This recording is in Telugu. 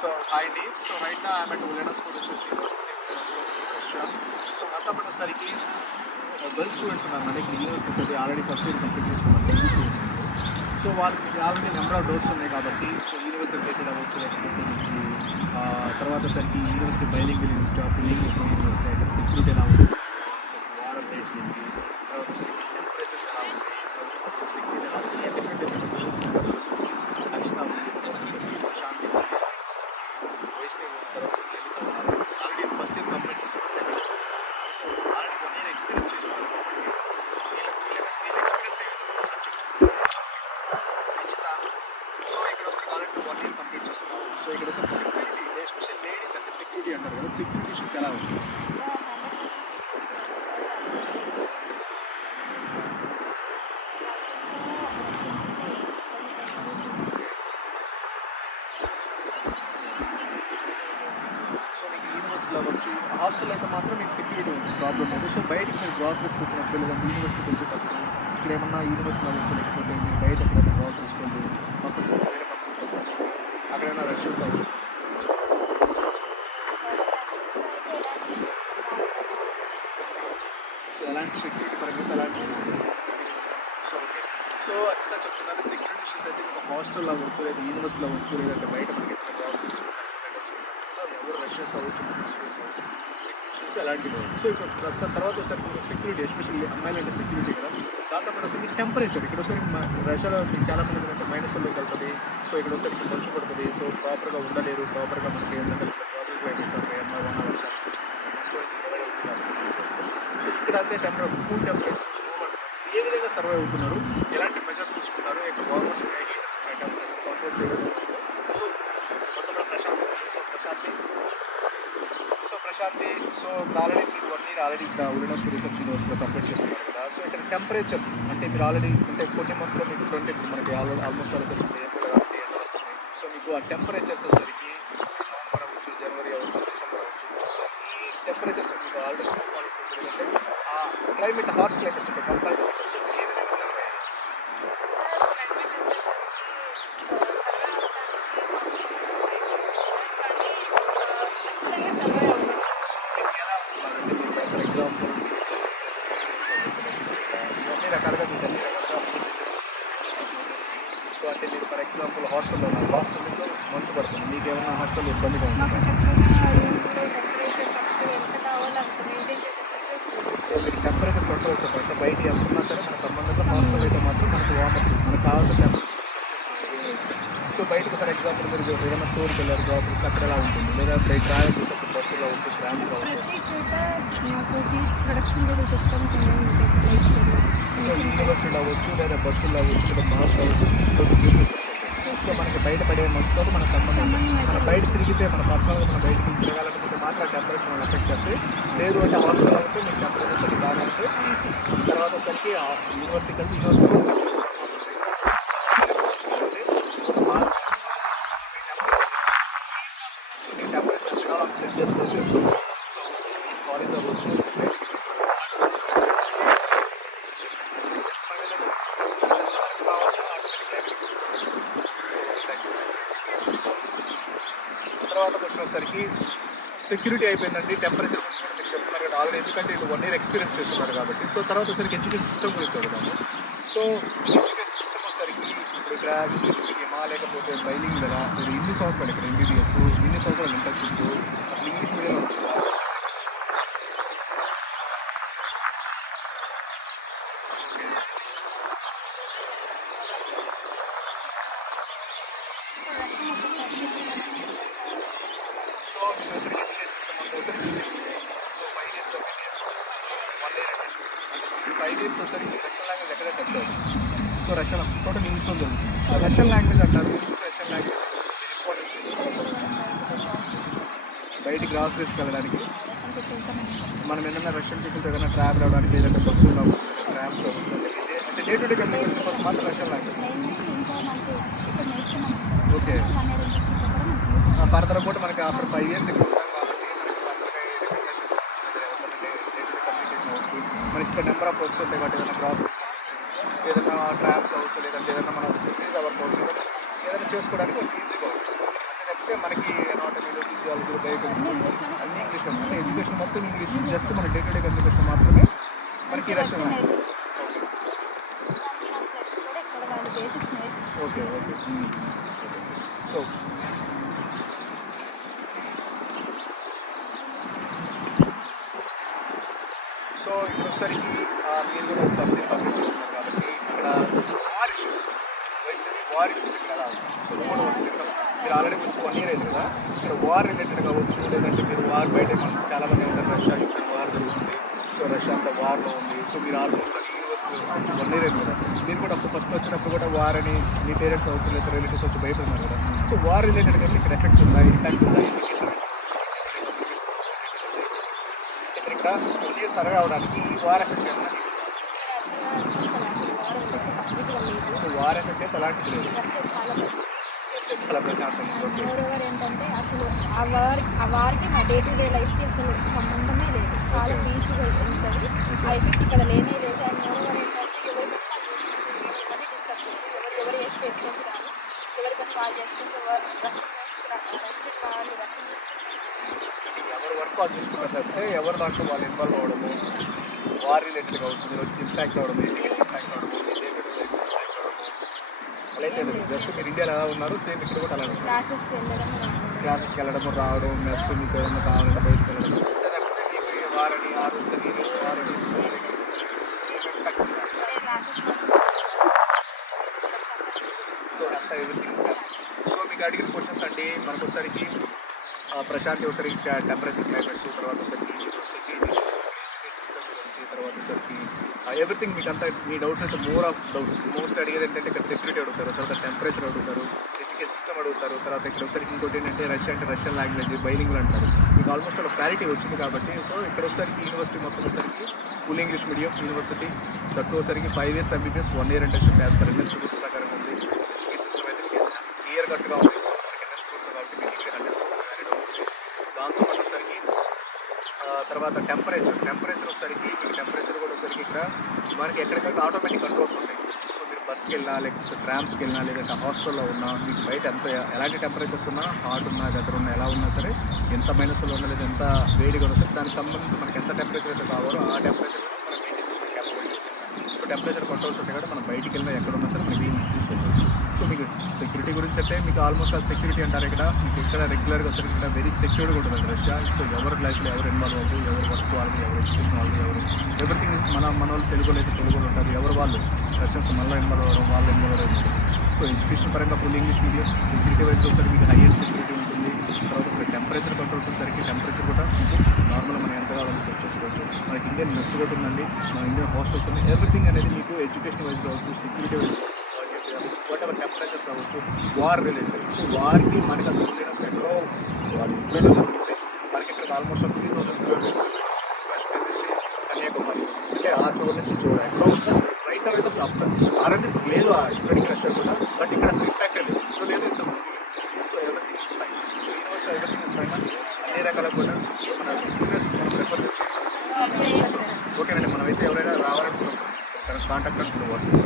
So hi team. So right now I'm at Ulena School Research University. So అంతా పడేసరికి గర్ల్స్ స్టూడెంట్స్ ఉన్నారు మనకి యూనివర్సిటీ చదివి ఆల్రెడీ ఫస్ట్ ఇయర్ కంప్లీట్ చేసుకున్నారు తెలుగు స్టూడెంట్స్. సో వాళ్ళకి మీకు ఆల్రెడీ నెంబర్ ఆఫ్ డౌట్స్ ఉన్నాయి కాబట్టి సో యూనివర్సిటీ రిలేటెడ్ అవ్వచ్చు, లేకపోతే మీకు తర్వాత సరికి university bilingual university of English university అక్కడ సెక్యూరిటీ ఎలా ఉంటుంది, వాటర్ రేట్స్ ఏంటి, తర్వాత సరికి టెంపరేచర్స్ ఎలా ఉంటాయి, సెక్యూరిటీ ఎలా ఉంటుంది, డిఫరెంట్ డిఫరెంట్ నచ్చినా ఉంది శాంతి ఆల్రెడీ ఫస్ట్ ఇయర్ కంప్లీట్ చేసుకున్నారు, second year so already 1 year experience చేసుకున్నారు. సో వీళ్ళకి అసలు ఎక్స్పీరియన్స్ అయ్యేది సబ్జెక్ట్. సో ఇక్కడ అసలు ఆల్రెడీ 1 year కంప్లీట్ చేస్తున్నారు. సో ఇక్కడ అసలు సెక్యూరిటీ, ఎస్పెషల్ లేడీస్ అంటే సెక్యూరిటీ అంటారు కదా, సెక్యూరిటీ ఇష్యూస్ ఎలా ఉంటుంది? అవ్వచ్చు, హాస్టల్ అయితే మాత్రం మీకు సెక్యూరిటీ ఉంది, ప్రాబ్లం లేదు. సో బయటకి మీరు గ్రాసరీస్కి వచ్చినప్పుడు లేదంటే యూనివర్సిటీకి వచ్చేటప్పుడు ఇక్కడ ఏమన్నా యూనివర్సిటీ అవ్వచ్చు, లేకపోతే మీరు బయట ఎక్కడైనా గ్రాసరీస్కి వెళ్ళి పర్పస్ వేరే పర్పస్ కోసం అక్కడైనా రష్యూస్ అవ్వచ్చు. సో ఎలాంటి సెక్యూరిటీ పరంగా ఎలాంటి ఇష్యూస్ లేదు. సో ఓకే, సో అట్లా చెప్తున్నారు సెక్యూరిటీ ఇష్యూస్ అయితే మీకు హాస్టల్లో అవ్వచ్చు, లేదా యూనివర్సిటీలో అవ్వచ్చు, లేదంటే బయట మనకి ఎక్కడ గ్రాసరీస్ ఎవరు రష్యస్ అవ్వచ్చు, స్టూడెంట్స్ అవ్వచ్చు, సెక్యూరిటీస్ ఎలాంటివి అవ్వచ్చు. సో ఇప్పుడు తర్వాత ఒకసారి మీరు సెక్యూరిటీ, ఎస్పెషల్లీ అమ్మాయిలు అంటే సెక్యూరిటీ కదా, దాంతో పాటు వస్తే టెంపరేచర్. ఇక్కడ ఒకసారి రష్యాలో మీకు చాలా మంది ఏంటంటే -లోకి వెళ్తుంది. సో ఇక్కడ ఒకసారి మంచు పడుతుంది. సో ప్రాపర్గా ఉండలేరు, ప్రాపర్గా మనకి ఏంటంటే ప్రాపర్ క్లైమేట్ వర్షం. సో ఇక్కడ అయితే కూల్ టెంపరేచర్, స్లో వాటర్ ఏ విధంగా సర్వైవ్ అవుతున్నారు, ఎలాంటి మెజర్స్ తీసుకున్నారు, ఇక్కడ వార్మర్స్ ఉన్నాయి, హీటర్స్ ఉన్నాయి, టెంపరేచర్ కంట్రోల్స్ ఏ విధంగా ఉందో. సో మొత్తం ప్రశాంతి సో ఆల్రెడీ మీరు 1 year ఆల్రెడీ ఇక్కడ ఉలెనా స్కూల్ రీసెర్చ్ యూనివర్సిటీలో కంప్లీట్ చేస్తున్నారు కదా. సో ఇక్కడ టెంపరేచర్స్ అంటే మీరు ఆల్రెడీ అంటే కొన్ని మంత్స్లో మీకు 20 మనకి ఆల్మోస్ట్ ఆల్రెడీ ఏప్రిల్ కాబట్టి ఎండ వస్తుంది. సో మీకు ఆ టెంపరేచర్స్ వచ్చేసరికి నవంబర్ అవ్వచ్చు, జనవరి అవ్వచ్చు, డిసెంబర్ అవ్వచ్చు. సో ఈ టెంపరేచర్స్ మీకు ఆల్రెడీ స్నోఫాల్ అంటే ఆ క్లైమేట్ హార్ష్ క్లైమేట్స్ ఉంటాయి కంపేర్. సో ఏ విధంగా సర్వే రకాలుగా మీకు అన్ని రకాలుగా. సో అంటే మీరు ఫర్ ఎగ్జాంపుల్ హాస్టల్లో మంచు పడుతుంది, మీకు ఏమైనా హాస్టల్లో ఇబ్బందిగా ఉంటుంది. సో మీకు టెంపరేచర్ కంట్రోల్స్ అంటే బయట ఎంతున్నా సరే మన సంబంధంతో హాస్టల్ అయితే మాత్రం మనకు వామర్స్ మనకు కావాల్సిన టెంపరేచర్. సో బయటకు ఫర్ ఎగ్జాంపుల్ మీరు ఏదైనా స్టోర్కి వెళ్ళారు, గ్రాసరీస్ అక్కడ ఎలా ఉంటుంది, లేదా బయట ట్రావెల్ చేసేటప్పుడు బస్సులో ఉంటుంది, ట్రామ్స్లో ఉంటుంది. సో యూనివర్సిటీలో అవ్వచ్చు, లేదా బస్సుల్లో అవ్వచ్చు, లేదా బాస్లో అవ్వచ్చు. సో మనకి బయట పడే మంచుతో మన సంబంధం. మనం బయట తిరిగితే మన పర్సనల్గా మనం బయటకి తిరగాలనుకుంటే మాత్రం టెంపరేచర్ మనం ఎఫెక్ట్ చేస్తే, లేదు అంటే హాస్టల్ అయితే మీకు టెంపరేచర్ సరి బాగా ఉంటుంది. తర్వాత వచ్చరికి యూనివర్సిటీ కలిసి యూనివర్సిటీ టెంపరేచర్ సెట్ చేసుకోవచ్చు. సో కాలేజ్ అవ్వచ్చు, తర్వాత వచ్చేసరికి సెక్యూరిటీ అయిపోయిందండి, టెంపరేచర్ గురించి కూడా మీకు చెప్తున్నారు కదా ఆల్రెడీ, ఎందుకంటే ఇది 1 year ఎక్స్పీరియన్స్ చేస్తున్నారు కాబట్టి. సో తర్వాత వచ్చేసరికి ఎడ్యుకేషన్ సిస్టమ్ గురించి చూడదాము. సో ఎడ్యుకేషన్ సిస్టమ్ వచ్చేసరికి ఇప్పుడు ఇక్కడ ఇంగ్లీష్ మీడియమా లేకపోతే బైలింగ్ కదా, మీరు ఇన్ని సంవత్సరాలు ఇక్కడ MBBS, ఇన్ని సంవత్సరాలు ఇంటర్న్షిప్, అసలు ఇంగ్లీష్ మీడియం వచ్చేసరికి రష్యన్ లాంగ్వేజ్ ఎక్కడే టచ్ అవుతుంది. సో రష్యన్ టోటల్ ఇంగ్లీష్లో జరుగుతుంది. సో రష్యన్ లాంగ్వేజ్ అంటారు. రష్యన్ లాంగ్వేజ్ బయటికి గ్రాసరీస్కి వెళ్ళడానికి, మనం ఏదైనా రష్యన్ పీపుల్తో ఏదైనా ట్రావెల్ అవ్వడానికి, లేదంటే బస్సులో ట్రామ్స్ అవ్వచ్చు, అంటే డే టు డే కమ్యూనికేషన్ కోసం మాత్రం రష్యన్ లాంగ్వేజ్. ఓకే, ఫర్దర్ కూడా మనకి ఆఫ్టర్ 5 years ఇక్కడ ఉంటాం కాబట్టి మనకి ఇక్కడ నెంబర్ ఆఫ్ వర్క్స్ ఉంటాయి కాబట్టి ఏదైనా గ్రాసరీస్ ఏదైనా ట్రాప్స్ అవ్వచ్చు, లేదంటే ఏదైనా మనం సిటీస్ అవ్వచ్చు, ఏదైనా చేసుకోవడానికి ఈజీగా అవుతుంది. అయితే మనకి అనాటమీలో ఫిజియాలజీలో బయోకెమిస్ట్రీ అన్ని ఇంగ్లీష్ అంటే ఎడ్యుకేషన్ మొత్తం ఇంగ్లీష్, జస్ట్ మన డే టు డే కమ్యూనికేషన్ మాత్రమే మనకి Russian. Okay okay. So so ఇప్పుడు ఒకసారికి మీరు కూడా ఫస్ట్ ఇయర్ కంప్లీట్ చేస్తున్నారు కాబట్టి ఇక్కడ వార్ ఇష్యూస్ ఇక్కడ ఎలా ఉంది? సో మీరు ఆల్రెడీ కొంచెం 1 year అయింది కదా, ఇక్కడ వార్ రిలేటెడ్ కావచ్చు, లేదంటే మీరు వార్ బయట మనకు చాలామంది ఉంటారు రష్యా ఇక్కడ వార్ జరుగుతుంది, సో రష్యా అంతా వార్లో ఉంది. సో మీరు ఆల్మోస్ట్ యూనివర్సిటీ 1 year అయింది కదా, మీరు కూడా అప్పుడు ఫస్ట్ వచ్చినప్పుడు కూడా వార్ అని మీ పేరెంట్స్ అవచ్చు లేదా రిలేటివ్స్ వచ్చి భయపడుతున్నారు కదా. సో వార్ రిలేటెడ్ కానీ ఇక్కడ ఎఫెక్ట్ ఉందా, ఇంపాక్ట్ ఉందా, ఇక్కడ సర్వే అవడానికి వార్ ఎఫెక్ట్ ఏమన్నా? సో వార్ ఎఫెక్ట్ అయితే అలాంటిది లేదు, చాలా ప్రశాంతంగా. మోరోవర్ ఏంటంటే అసలు ఆ వార్కి మా డే టు డే లైఫ్కి అసలు సంబంధమే లేదు, చాలా పీస్గా ఉంటుంది. ఆ ఎఫెక్ట్ ఇక్కడ లేనే లేదు. అండ్ మోరోవర్ ఏంటంటే ఎవరు ఏ స్టేట్లోకి రాదు, ఎవరికైనా కాల్ చేసుకుంటే ఎవరు వర్క్ కాల్ చేసుకున్నారు అయితే ఎవరు దాంట్లో వాళ్ళు ఇన్వాల్వ్ అవ్వడము, వార్ రిలేటెడ్ కావచ్చు, మీరు వచ్చి ఇంపాక్ట్ అవ్వడము, ఇంపాక్ట్ అవ్వడము, అలా అయితే లేదు. జస్ట్ మీరు ఇండియాలో ఎలా ఉన్నారు సేమ్ ఇక్కడ కూడా అలాగే క్లాసెస్కి వెళ్ళడము రావడం, మెస్ మీకు ఏదైనా కావాలంటే బయటకు వెళ్ళడం, లేదంటే మీకు వారని ఆ రోజు వారని సో అంతా ఎవ్రీథింగ్. సో మీకు అడిగిన క్వశ్చన్స్ అండి మనకు ఒకసారికి ప్రశాంత్ ఒకసారి టెంపరేచర్ క్లైమేట్స్, తర్వాత ఒకసారికి సెక్యూరిటీ సిస్టమ్ గురించి, తర్వాత ఒకసారికి ఎవ్రీథింగ్ మీకు అంతా మీ డౌట్స్ అయితే మోర్ ఆఫ్ డౌట్స్ మోస్ట్ అడిగేది ఏంటంటే ఇక్కడ సెక్యూరిటీ అడుగుతారు, తర్వాత టెంపరేచర్ అడుగుతారు, ఎడ్యుకేషన్ సిస్టమ్ అడుగుతారు, తర్వాత ఇక్కడ ఒకసారికి ఇంకోటి ఏంటంటే రష్యా అంటే రష్యన్ లాంగ్వేజ్ బైలింగ్వల్ అంటారు. మీకు ఆల్మోస్ట్ ఒక క్లారిటీ వచ్చింది కాబట్టి సో ఇక్కడ ఒకసారికి యూనివర్సిటీ మొత్తం ఒకసారికి full English medium university, that ఒకసారికి 5 years MBBS 1 year internship as per Indian schools ప్రకారం ఉంది. ఎడ్యుకేషన్ సిస్టమ్ అయితే క్లియర్ కట్గా ఉంది. ఇండియన్ స్కూల్స్ కాబట్టి మీకు 100% వ్యాలిడ్ అవుతుంది. దాంతో వచ్చేసరికి తర్వాత టెంపరేచర్ వచ్చేసరికి మీకు టెంపరేచర్ కూడా వచ్చేసరికి ఇక్కడ మనకి ఎక్కడికక్కడ ఆటోమేటిక్ కంట్రోల్స్ ఉంటాయి. సో మీరు బస్కి వెళ్ళినా లేకపోతే ట్రామ్స్కి వెళ్ళినా లేదంటే హాస్టల్లో ఉన్నా మీకు బయట ఎంత ఎలాంటి టెంపరేచర్స్ ఉన్నా, హాట్ ఉన్నా దగ్గర ఉన్నా ఎలా ఉన్నా సరే, ఎంత మైనస్లో ఉన్నా లేదా ఎంత వేడిగా ఉన్నా సరే దానికి సంబంధించి మనకి ఎంత టెంపరేచర్ అయితే కావాలో ఆ టెంపరేచర్ మనం మెయింటైన్ చేసుకునే క్యాపబిలిటీ. సో టెంపరేచర్ కంట్రోల్స్ ఉంటాయి కాబట్టి మనం బయటికి వెళ్ళినా ఎక్కడ ఉన్నా సరే మనకి ఏం ఇష్యూస్ ఉంటుంది. సో మీకు సెక్యూరిటీ గురించి అంటే మీకు ఆల్మోస్ట్ ఆ సెక్యూరిటీ అంటారు ఇక్కడ మీకు ఇక్కడ రెగ్యులర్గా వస్తారు, ఇక్కడ వెరీ సెక్యూర్డ్గా ఉంటుంది రష్యా. సో ఎవరి లైఫ్లో ఎవరు ఇన్వాల్వ్ అవ్వదు, ఎవరు వర్క్ వాళ్ళు, ఎవరు ఎడ్యుకేషన్ వాళ్ళు, ఎవరు ఎవ్రీథింగ్ ఇస్ మన వాళ్ళు తెలుగులో అయితే తెలుగులో ఉంటారు, ఎవరు వాళ్ళు రష్యన్స్ మనలో ఇన్వాల్వ్ అవ్వడం, వాళ్ళు ఇన్వాల్వ్ అవ్వడం. సో ఎడ్యుకేషన్ పరంగా full English medium, security wise వచ్చేసరికి మీకు హై ఎండ్ సెక్యూరిటీ ఉంటుంది. తర్వాత టెంపరేచర్ కంట్రోల్స్ వచ్చేసరికి టెంపరేచర్ కూడా నార్మల్ మనం ఎంత కావాలని సెట్ చేసుకోవచ్చు. మనకి ఇండియన్ మెస్ కూడా ఉందండి, మన ఇండియన్ హాస్టల్స్ ఉంది. ఎవ్రీథింగ్ అనేది మీకు ఎడ్యుకేషన్ వైజ్ కావచ్చు, security wise what ever temperatures అవ్వచ్చు, వార్ రిలేటెడ్. సో వార్కి మనకి అసలు ఇండియన్స్ ఎక్కడో వారు ఇంట్లో జరుగుతుంది. మనకి ఇక్కడ ఆల్మోస్ట్ 3000 కిలోమీటర్స్ కాశ్మీర్ నుంచి కన్యాకుమారి అంటే ఆ చోటు నుంచి చూడాలి ఎక్కడో ఉంటుంది అసలు రైట్ అనేది అసలు అప్పుడు ఆరంది లేదు ఇక్కడికి రష్యా కూడా, బట్ ఇక్కడ అసలు ఇంపాక్ట్ లేదు, సో లేదు ఇంత ముందు. So everything is fine. So university everything is fine అన్ని రకాల కూడా. సో మన జూనియర్స్ మనం ప్రిఫర్ చేసి ఓకేనండి. మనమైతే ఎవరైనా రావాలనుకున్నాం కాంటాక్ట్ అనుకున్నాం వస్తుంది.